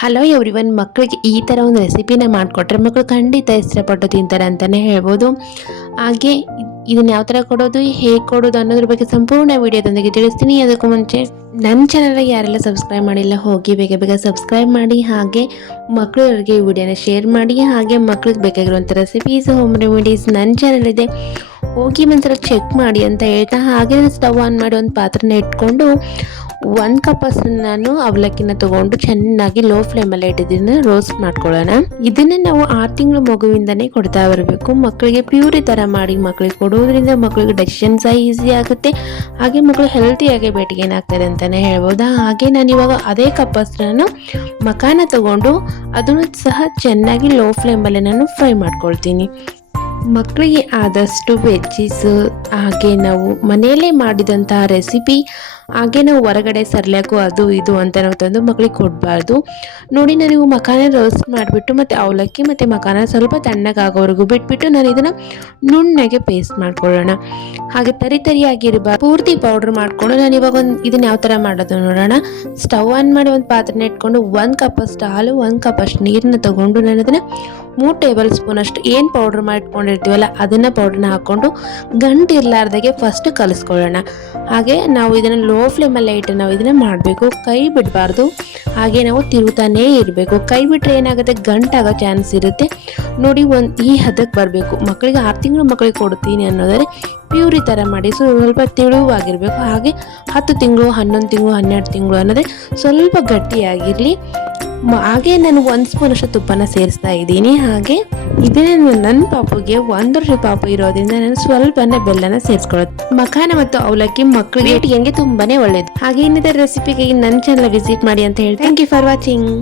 Hello everyone, ಮಕ್ಕಳಿಗೆ ಈ ಥರ ಒಂದು ರೆಸಿಪಿನ ಮಾಡಿಕೊಟ್ರೆ ಮಕ್ಕಳು ಖಂಡಿತ ಇಷ್ಟಪಟ್ಟು ತಿಂತಾರೆ ಅಂತಲೇ ಹೇಳ್ಬೋದು. ಹಾಗೆ ಇದನ್ನು ಯಾವ ಥರ ಕೊಡೋದು, ಹೇಗೆ ಕೊಡೋದು ಅನ್ನೋದ್ರ ಬಗ್ಗೆ ಸಂಪೂರ್ಣ ವಿಡಿಯೋದೊಂದಿಗೆ ತಿಳಿಸ್ತೀನಿ. ಅದಕ್ಕೂ ಮುಂಚೆ ನನ್ನ ಚಾನಲ್ಗೆ ಯಾರೆಲ್ಲ ಸಬ್ಸ್ಕ್ರೈಬ್ ಮಾಡಿಲ್ಲ ಹೋಗಿ ಬೇಗ ಬೇಗ ಸಬ್ಸ್ಕ್ರೈಬ್ ಮಾಡಿ. ಹಾಗೆ ಮಕ್ಕಳಿಗೆ ಈ ವಿಡಿಯೋನ ಶೇರ್ ಮಾಡಿ. ಹಾಗೆ ಮಕ್ಕಳಿಗೆ ಬೇಕಾಗಿರುವಂಥ ರೆಸಿಪೀಸ್, ಹೋಮ್ ರೆಮಿಡೀಸ್ ನನ್ನ ಚಾನಲ್ ಇದೆ, ಹೋಗಿ ಒಂದ್ಸಲ ಚೆಕ್ ಮಾಡಿ ಅಂತ ಹೇಳ್ತಾ, ಹಾಗೆ ಸ್ಟವ್ ಆನ್ ಮಾಡಿ ಒಂದು ಪಾತ್ರನ ಇಟ್ಕೊಂಡು 1 ಕಪ್ ಅಷ್ಟು ನಾನು ಅವಲಕ್ಕಿನ ತಗೊಂಡು ಚೆನ್ನಾಗಿ ಲೋ ಫ್ಲೇಮಲ್ಲಿ ಇಟ್ಟಿದ್ದೀನಿ, ರೋಸ್ಟ್ ಮಾಡ್ಕೊಳ್ಳೋಣ. ಇದನ್ನ ನಾವು 6 ತಿಂಗಳು ಮಗುವಿಂದನೇ ಕೊಡ್ತಾ ಬರಬೇಕು. ಮಕ್ಕಳಿಗೆ ಪ್ಯೂರಿ ಥರ ಮಾಡಿ ಮಕ್ಕಳಿಗೆ ಕೊಡೋದ್ರಿಂದ ಮಕ್ಕಳಿಗೆ ಡೈಜೆಷನ್ ಸಹ ಈಸಿ ಆಗುತ್ತೆ. ಹಾಗೆ ಮಕ್ಕಳು ಹೆಲ್ತಿಯಾಗಿ ಬೇಟಿಗೆ ಏನಾಗ್ತಾರೆ ಅಂತಲೇ ಹೇಳ್ಬೋದಾ. ಹಾಗೆ ನಾನು ಇವಾಗ ಅದೇ ಕಪ್ ಅಷ್ಟು ನಾನು ಮಕಾನ ತಗೊಂಡು ಅದನ್ನು ಸಹ ಚೆನ್ನಾಗಿ ಲೋ ಫ್ಲೇಮಲ್ಲಿ ನಾನು ಫ್ರೈ ಮಾಡ್ಕೊಳ್ತೀನಿ. ಮಕ್ಕಳಿಗೆ ಆದಷ್ಟು ವೆಜ್ಜೀಸ್, ಹಾಗೆ ನಾವು ಮನೆಯಲ್ಲೇ ಮಾಡಿದಂತಹ ರೆಸಿಪಿ, ಹಾಗೆ ನಾವು ಹೊರಗಡೆ ಸರ್ಲಾಕು ಅದು ಇದು ಅಂತ ನಾವು ತಂದು ಮಕ್ಕಳಿಗೆ ಕೊಡಬಾರ್ದು. ನೋಡಿ, ನಾನು ಮಕಾನ ರೋಸ್ಟ್ ಮಾಡಿಬಿಟ್ಟು ಮತ್ತು ಅವಲಕ್ಕಿ ಮತ್ತು ಮಕಾನ ಸ್ವಲ್ಪ ತಣ್ಣಗಾಗೋವರೆಗೂ ಬಿಟ್ಬಿಟ್ಟು ನಾನು ಇದನ್ನು ನುಣ್ಣಗೆ ಪೇಸ್ಟ್ ಮಾಡ್ಕೊಳ್ಳೋಣ. ಹಾಗೆ ತರಿಯಾಗಿರಬಾರ್ದು, ಪೂರ್ತಿ ಪೌಡ್ರ್ ಮಾಡಿಕೊಂಡು ನಾನು ಇವಾಗ ಇದನ್ನು ಯಾವ ಥರ ಮಾಡೋದು ನೋಡೋಣ. ಸ್ಟವ್ ಆನ್ ಮಾಡಿ ಒಂದು ಪಾತ್ರೆನ ಇಟ್ಕೊಂಡು 1 ಕಪ್ ಅಷ್ಟು ಹಾಲು, 1 ಕಪ್ ಅಷ್ಟು ನೀರನ್ನ ತೊಗೊಂಡು ನಾನು ಅದನ್ನು 3 ಟೇಬಲ್ ಸ್ಪೂನ್ ಅಷ್ಟು ಏನು ಪೌಡ್ರ್ ಮಾಡಿಟ್ಕೊಂಡಿರ್ತೀವಲ್ಲ ಅದನ್ನು ಪೌಡ್ರನ್ನ ಹಾಕ್ಕೊಂಡು ಗಂಟು ಇರಲಾರ್ದಾಗೆ ಫಸ್ಟ್ ಕಲಿಸ್ಕೊಳ್ಳೋಣ. ಹಾಗೆ ನಾವು ಇದನ್ನು ಲೋ ಫ್ಲೇಮಲ್ಲೇ ಇಟ್ಟು ನಾವು ಇದನ್ನು ಮಾಡಬೇಕು, ಕೈ ಬಿಡಬಾರ್ದು. ಹಾಗೆ ನಾವು ತಿರುತ್ತಾನೇ ಇರಬೇಕು. ಕೈ ಬಿಟ್ಟರೆ ಏನಾಗುತ್ತೆ, ಗಂಟಾಗೋ ಚಾನ್ಸ್ ಇರುತ್ತೆ. ನೋಡಿ, ಈ ಹದಕ್ಕೆ ಬರಬೇಕು. ಮಕ್ಕಳಿಗೆ 6 ತಿಂಗಳು ಮಕ್ಕಳಿಗೆ ಕೊಡ್ತೀನಿ ಅನ್ನೋದರೆ ಪ್ಯೂರಿ ಥರ ಮಾಡಿ ಸ್ವಲ್ಪ ತೆಳುವಾಗಿರಬೇಕು. ಹಾಗೆ 10 ತಿಂಗಳು, 11 ತಿಂಗಳು, 12 ತಿಂಗಳು ಅನ್ನೋದೇ ಸ್ವಲ್ಪ ಗಟ್ಟಿಯಾಗಿರಲಿ. ಹಾಗೆ ನಾನು 1 ಸ್ಪೂನ್ ಅಷ್ಟು ತುಪ್ಪನ ಸೇರಿಸ್ತಾ ಇದ್ದೀನಿ. ಹಾಗೆ ಇದನ್ನು ನನ್ನ ಪಾಪುಗೆ 1 ವರ್ಷ ಪಾಪು ಇರೋದ್ರಿಂದ ನಾನು ಸ್ವಲ್ಪನೇ ಬೆಲ್ಲನ ಸೇರಿಸ್ಕೊಳ್ಳೋದು. ಮಖಾನ ಮತ್ತು ಅವಲಕ್ಕಿ ಮಕ್ಕಳಿಗೆ ತುಂಬಾನೇ ಒಳ್ಳೇದು. ಹಾಗೆ ಇನ್ನಿತರ ರೆಸಿಪಿಗೆ ನನ್ನ ಚಾನಲ್ ವಿಸಿಟ್ ಮಾಡಿ ಅಂತ ಹೇಳಿ ಥ್ಯಾಂಕ್ ಯು ಫಾರ್ ವಾಚಿಂಗ್.